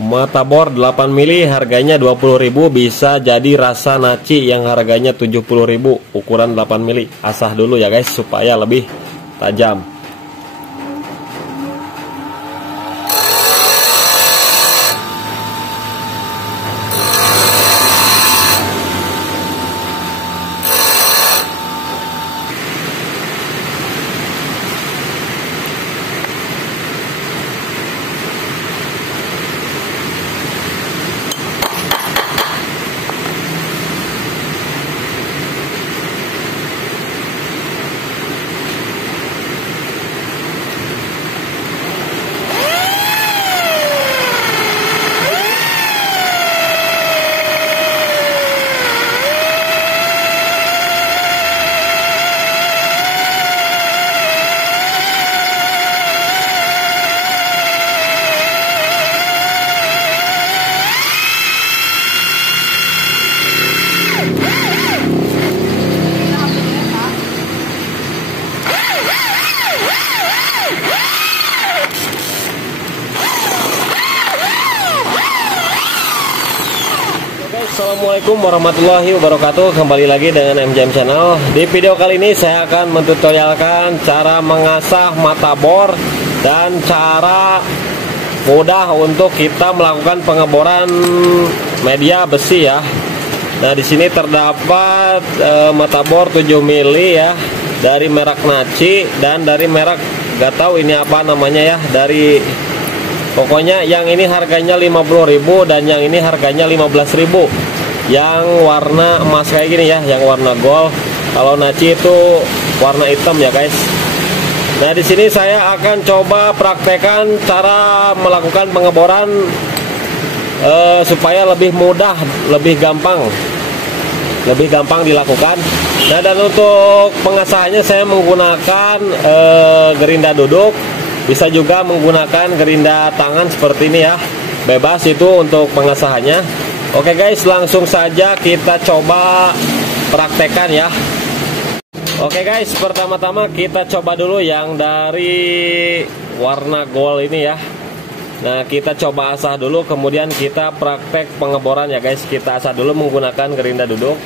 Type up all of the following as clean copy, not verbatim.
Mata bor 8 mili harganya 20.000, bisa jadi rasa naci yang harganya 70.000, ukuran 8 mili. Asah dulu ya guys supaya lebih tajam. Assalamualaikum warahmatullahi wabarakatuh. Kembali lagi dengan MJM Channel. Di video kali ini saya akan mentutorialkan cara mengasah mata bor dan cara mudah untuk kita melakukan pengeboran media besi ya. Nah, di sini terdapat mata bor 7 mili ya, dari merek Naci dan dari merek gak tahu ini apa namanya ya, dari pokoknya yang ini harganya 50.000 dan yang ini harganya 15.000. Yang warna emas kayak gini ya, yang warna gold. Kalau Naci itu warna hitam ya guys. Nah, di sini saya akan coba praktekkan cara melakukan pengeboran supaya lebih mudah, lebih gampang dilakukan. Nah, dan untuk pengasahannya saya menggunakan gerinda duduk. Bisa juga menggunakan gerinda tangan seperti ini ya, bebas itu untuk pengasahannya. Oke guys, langsung saja kita coba praktekkan ya. Oke guys, pertama-tama kita coba dulu yang dari warna gold ini ya. Nah, kita coba asah dulu, kemudian kita praktek pengeboran ya guys. Kita asah dulu menggunakan gerinda duduk.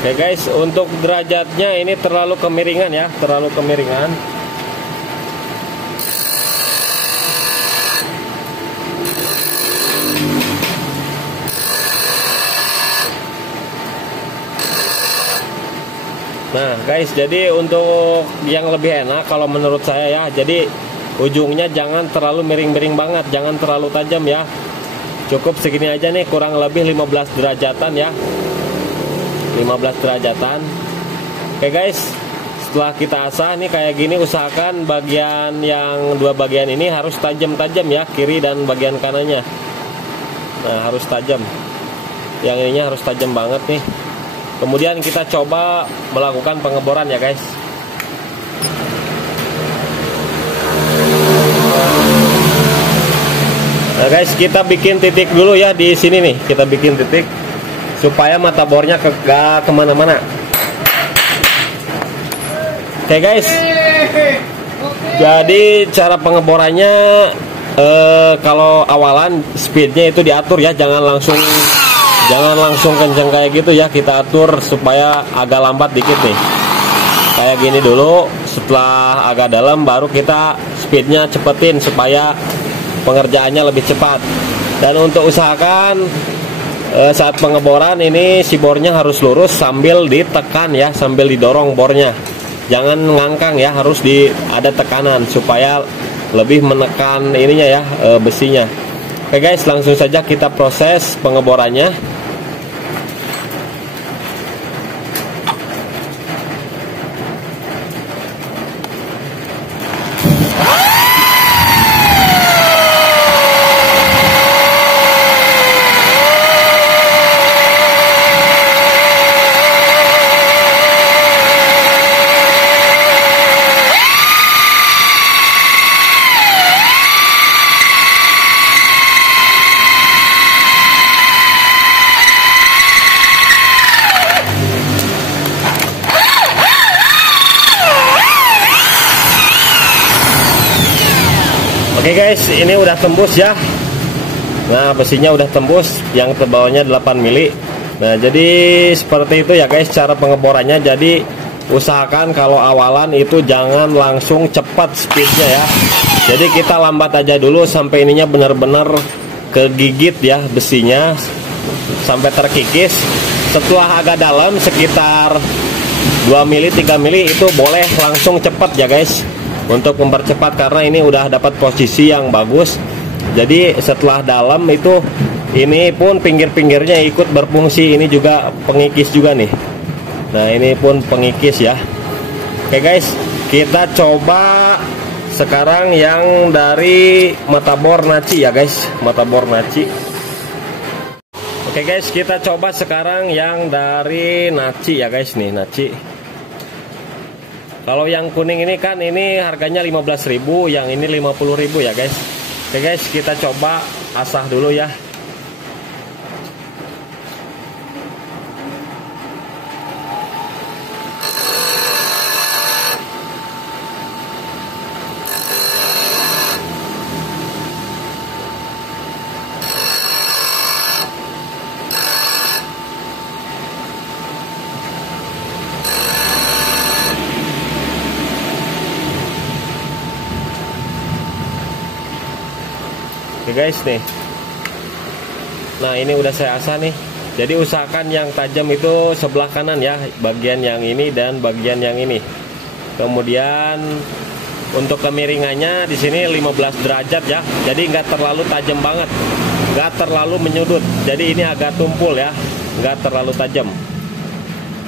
Oke guys, untuk derajatnya ini terlalu kemiringan ya, terlalu kemiringan. Nah guys, jadi untuk yang lebih enak kalau menurut saya ya, jadi ujungnya jangan terlalu miring-miring banget, jangan terlalu tajam ya. Cukup segini aja nih, kurang lebih 15 derajatan ya. 15 derajatan. Oke guys, setelah kita asah nih kayak gini, usahakan bagian yang dua bagian ini harus tajam-tajam ya, kiri dan bagian kanannya. Nah, harus tajam. Yang ininya harus tajam banget nih. Kemudian kita coba melakukan pengeboran ya guys. Nah guys, kita bikin titik dulu ya di sini nih. Kita bikin titik supaya mata bornya gak kemana-mana. Oke guys, jadi cara pengeborannya kalau awalan speednya itu diatur ya, jangan langsung kencang kayak gitu ya. Kita atur supaya agak lambat dikit nih, kayak gini dulu. Setelah agak dalam baru kita speednya cepetin supaya pengerjaannya lebih cepat. Dan untuk usahakan saat pengeboran ini si bornya harus lurus sambil ditekan ya, sambil didorong bornya. Jangan ngangkang ya, harus ada tekanan supaya lebih menekan ininya ya, besinya. Oke guys, langsung saja kita proses pengeborannya. Oke guys, ini udah tembus ya. Nah, besinya udah tembus, yang tebalnya 8 mili. Nah, jadi seperti itu ya guys cara pengeborannya. Jadi usahakan kalau awalan itu jangan langsung cepat speednya ya. Jadi kita lambat aja dulu sampai ininya benar-benar kegigit ya besinya, sampai terkikis. Setelah agak dalam sekitar 2 mili 3 mili itu boleh langsung cepat ya guys, untuk mempercepat karena ini udah dapat posisi yang bagus. Jadi setelah dalam itu ini pun pinggir-pinggirnya ikut berfungsi, ini juga pengikis juga nih. Nah, ini pun pengikis ya. Oke guys, kita coba sekarang yang dari mata bor Naci ya guys, mata bor Naci. Oke guys, kita coba sekarang yang dari Naci ya guys nih, Naci. Kalau yang kuning ini kan ini harganya 15.000, yang ini 50.000 ya guys. Oke guys, kita coba asah dulu ya. Oke guys nih. Nah, ini udah saya asah nih. Jadi usahakan yang tajam itu sebelah kanan ya, bagian yang ini dan bagian yang ini. Kemudian untuk kemiringannya di sini 15 derajat ya. Jadi nggak terlalu tajam banget, nggak terlalu menyudut. Jadi ini agak tumpul ya, nggak terlalu tajam.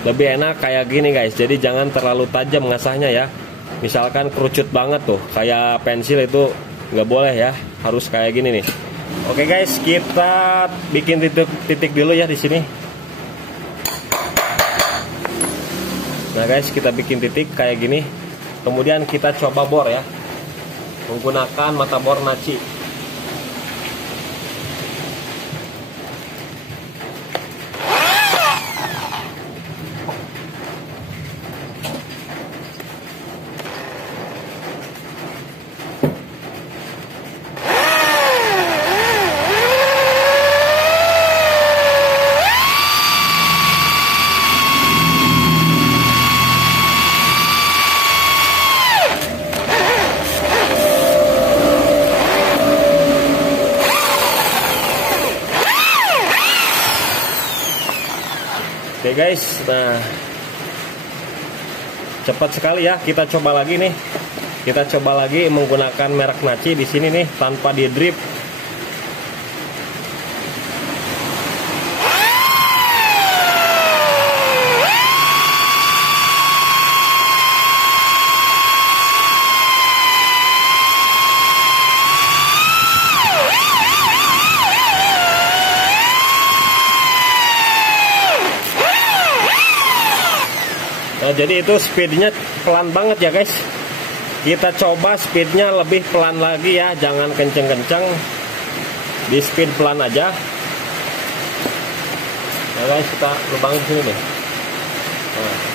Lebih enak kayak gini guys. Jadi jangan terlalu tajam ngasahnya ya. Misalkan kerucut banget tuh, kayak pensil itu nggak boleh ya, harus kayak gini nih. Oke guys, kita bikin titik dulu ya di sini. Nah guys, kita bikin titik kayak gini. Kemudian kita coba bor ya, menggunakan mata bor Naci. Oke guys, nah cepat sekali ya. Kita coba lagi nih. Kita coba lagi menggunakan merek Naci di sini nih tanpa di drip. Nah, jadi itu speednya pelan banget ya guys. Kita coba speednya lebih pelan lagi ya, jangan kenceng-kenceng. Di speed pelan aja. Nah guys, kita lubangin sini deh. Nah.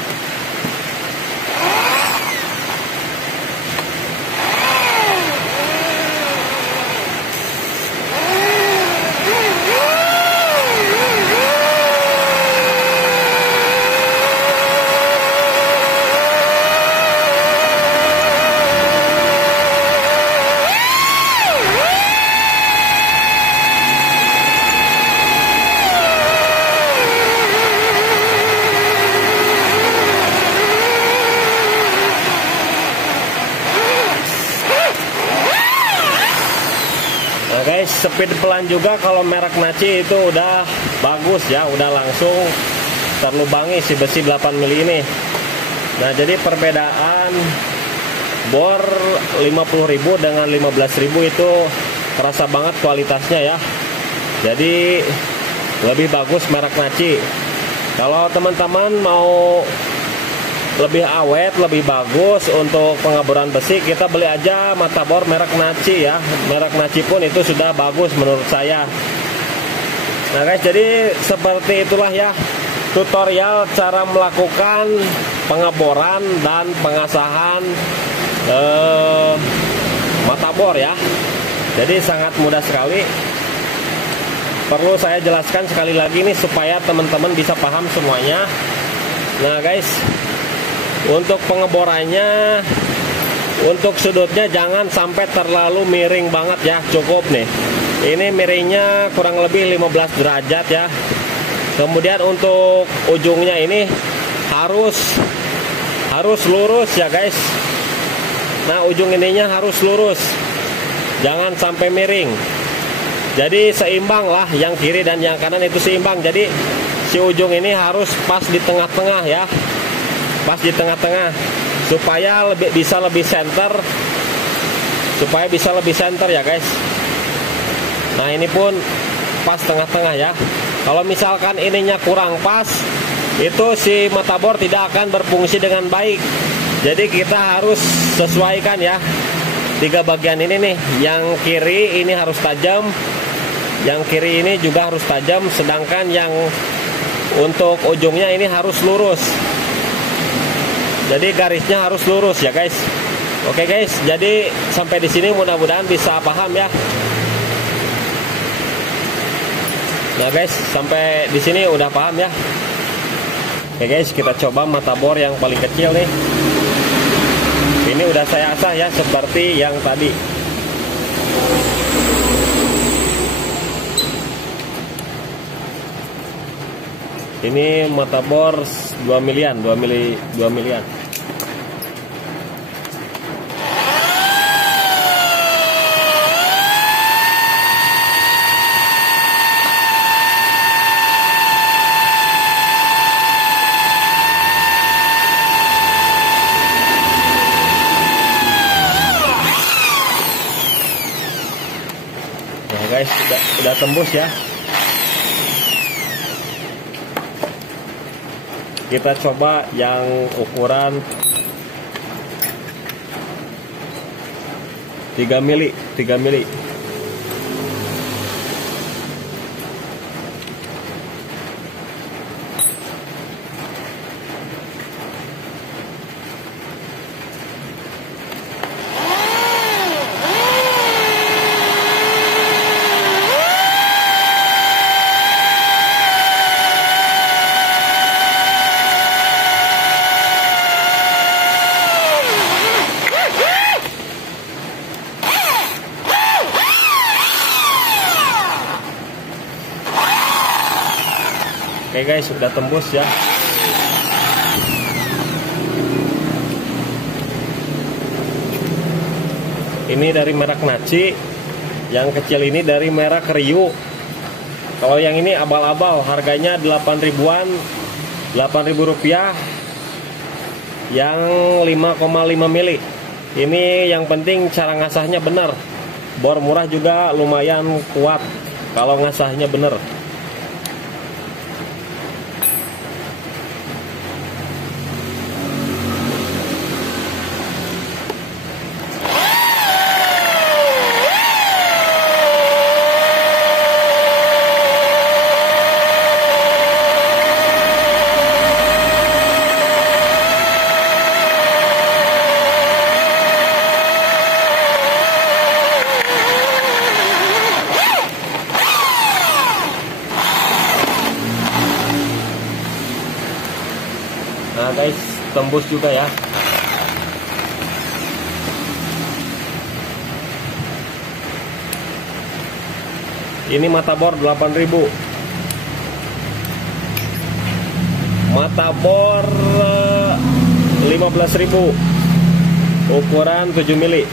Guys, speed pelan juga kalau merek Naci itu udah bagus ya, udah langsung terlubangi si besi 8 mili ini. Nah, jadi perbedaan bor 50.000 dengan 15.000 itu terasa banget kualitasnya ya. Jadi lebih bagus merek Naci. Kalau teman-teman mau lebih awet, lebih bagus untuk pengeboran besi, kita beli aja mata bor merek Naci ya. Merek Naci pun itu sudah bagus menurut saya. Nah guys, jadi seperti itulah ya tutorial cara melakukan pengeboran dan pengasahan mata bor bor ya. Jadi sangat mudah sekali. Perlu saya jelaskan sekali lagi nih supaya teman-teman bisa paham semuanya. Nah guys, untuk pengeborannya, untuk sudutnya jangan sampai terlalu miring banget ya, cukup nih. Ini miringnya kurang lebih 15 derajat ya. Kemudian untuk ujungnya ini harus lurus ya guys. Nah ujung ininya harus lurus, jangan sampai miring. Jadi seimbang lah, yang kiri dan yang kanan itu seimbang. Jadi si ujung ini harus pas di tengah-tengah ya, pas di tengah-tengah supaya bisa lebih center ya guys. Nah ini pun pas tengah-tengah ya. Kalau misalkan ininya kurang pas, itu si mata bor tidak akan berfungsi dengan baik. Jadi kita harus sesuaikan ya, 3 bagian ini nih. Yang kiri ini harus tajam, yang kiri ini juga harus tajam, sedangkan yang untuk ujungnya ini harus lurus. Jadi garisnya harus lurus ya guys. Oke guys, jadi sampai di sini mudah-mudahan bisa paham ya. Nah guys, sampai di sini udah paham ya. Oke guys, kita coba mata bor yang paling kecil nih. Ini udah saya asah ya seperti yang tadi. Ini mata bor 2 milian. Nah guys, udah tembus ya. Kita coba yang ukuran 3 mili. Oke guys, sudah tembus ya. Ini dari merek Naci, yang kecil ini dari merek Ryu. Kalau yang ini abal-abal, harganya 8 ribuan, 8.000 rupiah. Yang 5,5 mili. Ini yang penting cara ngasahnya benar. Bor murah juga lumayan kuat kalau ngasahnya benar. Nah guys, tembus juga ya. Ini mata bor 8.000. Mata bor 15.000. Ukuran 7 mili.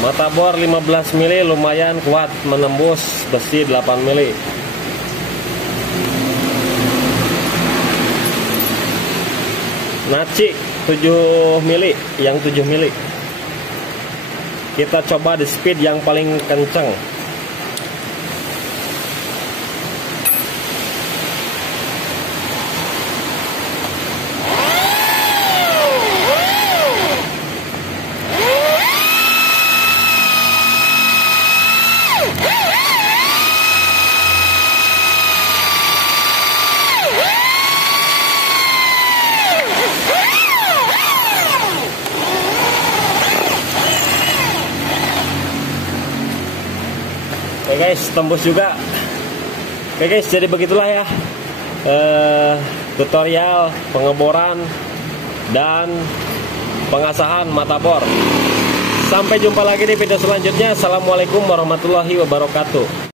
Mata bor 15 mili lumayan kuat menembus besi 8 mili. Naci 7 mili, yang 7 mili. Kita coba di speed yang paling kenceng. Oke guys, tembus juga. Oke guys, jadi begitulah ya tutorial pengeboran dan pengasahan mata bor. Sampai jumpa lagi di video selanjutnya. Assalamualaikum warahmatullahi wabarakatuh.